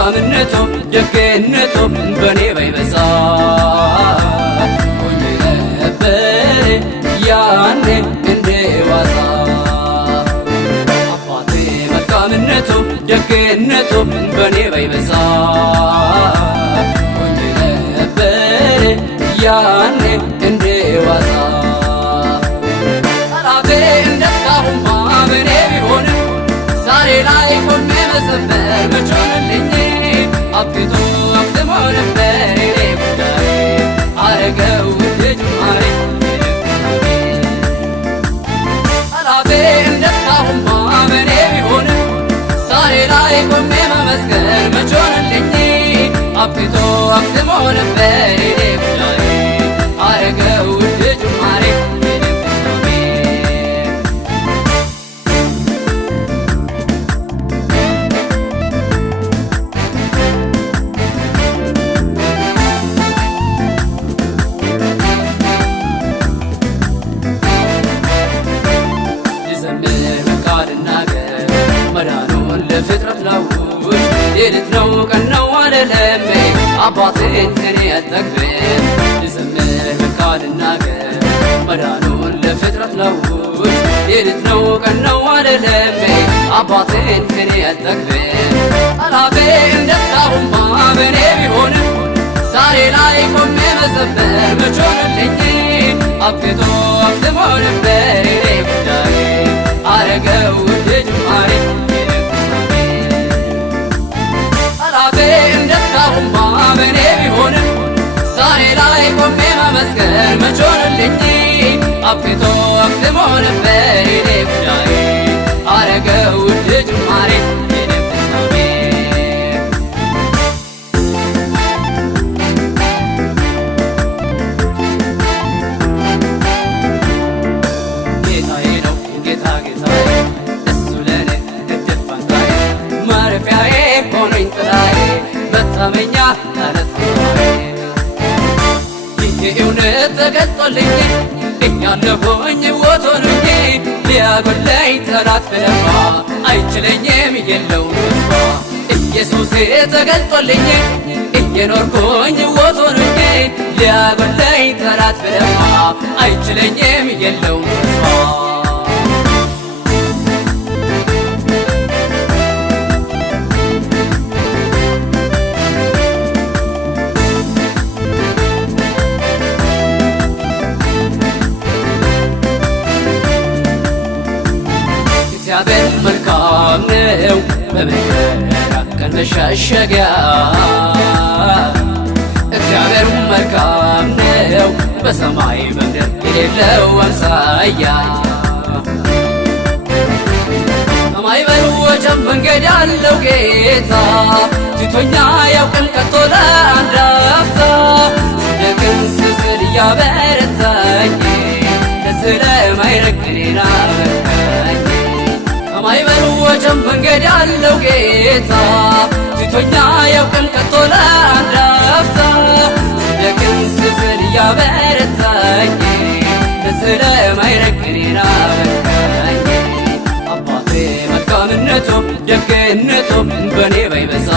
መልካምነቱ ደግነቱ በኔ ባይበዛ ሆኜ ነበር ያኔ እንደዋዛ አባቴ መልካምነቱ ደግነቱ በኔ ባይበዛ ሆኜ ነበር ያኔ እንደዋዛ ጠላቴ እንደሳሁማ በኔ ቢሆንም ዛሬ ላይ ቆሜ መዘመር መች ሆነልኝ አብቶ አክትሞ ነበር የኔ ጉዳይ አረገው ጅማሬ ጠላቴ እንደሳሁማ በኔ ቢሆንም ዛሬ ላይ ቆሜ መመስገን መች ሆነልኝ አብቶ አክትሞ ነበር የኔ ጉዳይ አረገው ጅማሬ መዳኑን ለፍጥረት ለውጥ ሌሊት ነው ቀን ነው አልልም አባቴን እኔ አልጠግብም ልዘምር በቃል ልናገር መዳኑን ለፍጥረት ለውጥ ሌሊት ነው ቀን ነው አልልም አባቴን እኔ አልጠግብም ጠላቴ እንደሳሁማ በኔ ቢሆንም ዛሬ ላይ ቆሜ መዘመር መች ሆነልኝ አብቶ አክትሞ ነበር የኔ ጉዳይ አረገው ጅማሬ ጠላቴ እንደሳሁማ በኔ ቢሆንም ዛሬ ላይ ቆሜ መመስገን መች ሆነልኝ አብቶ አክትሞ ነበር የኔ ጉዳይ አረገው ጅማሬ መታመኛ ታለትራዬ ይሄ እውነት ተገልጦልኝ እኛለሁኝ ወቶንኝ ሊያጎለኝ ጠላት ብለፋ አይችለኝም የለውም ተስፋ ኢየሱሴ ተገልጦልኝ እየኖርኩኝ ወቶንኝ ሊያጎለኝ ጠላት ብለፋ አይችለኝም የለውም ተስፋ እግዚአብሔር መልካም ነው በመከራ ቀን መሸሸጊያ እግዚአብሔር መልካም ነው በሰማይ በምድር የሌለው አምሳያ በማዕበል ወጀብ መንገድ ያለው ጌታ ትቶኛ ያውቅን ከቶ ለአንድ አፍታ ስደክም ስዝል እያበረታኝ ደስ ለማይረግ እኔን አበረታኝ በማዕበል ወጀብ መንገድ ያለው ጌታ ትቶኛ ያውቅን ከቶ ለአንድ አፍታ ስደክም ስዝል እያበረታኝ ደስ ለማይረግ እኔን አበረታኝ አባቴ መልካምነቱ ደግነቱ በኔ ባይበዛ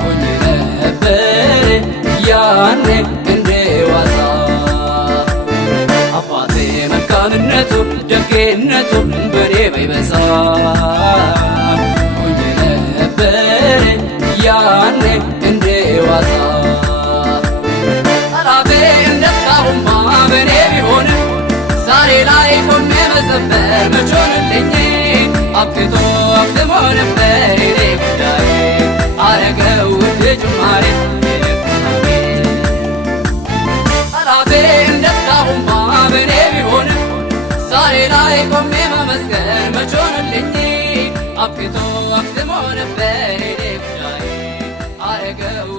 ሆኜ ነበር ያኔ እንደዋዛ አባቴ መልካምነቱ ደግነቱ በኔ ባይበዛ ሆኜ ነበር ያኔ እንደዋዛ ጠላቴ እንደሳሁማ በኔ ቢሆንም ዛሬ ላይ ቆሜ መዘመር መች ሆነልኝ አብቶ አክትሞ ነበር የኔ ጉዳይ አረገው ጅማሬ ጠላቴ እንደሳሁማ በኔ ቢሆንም ዛሬ ላይ ቆሜ መመስገን መች ሆነልኝ አብቶ አክትሞ ነበር የኔ ጉዳይ አረገው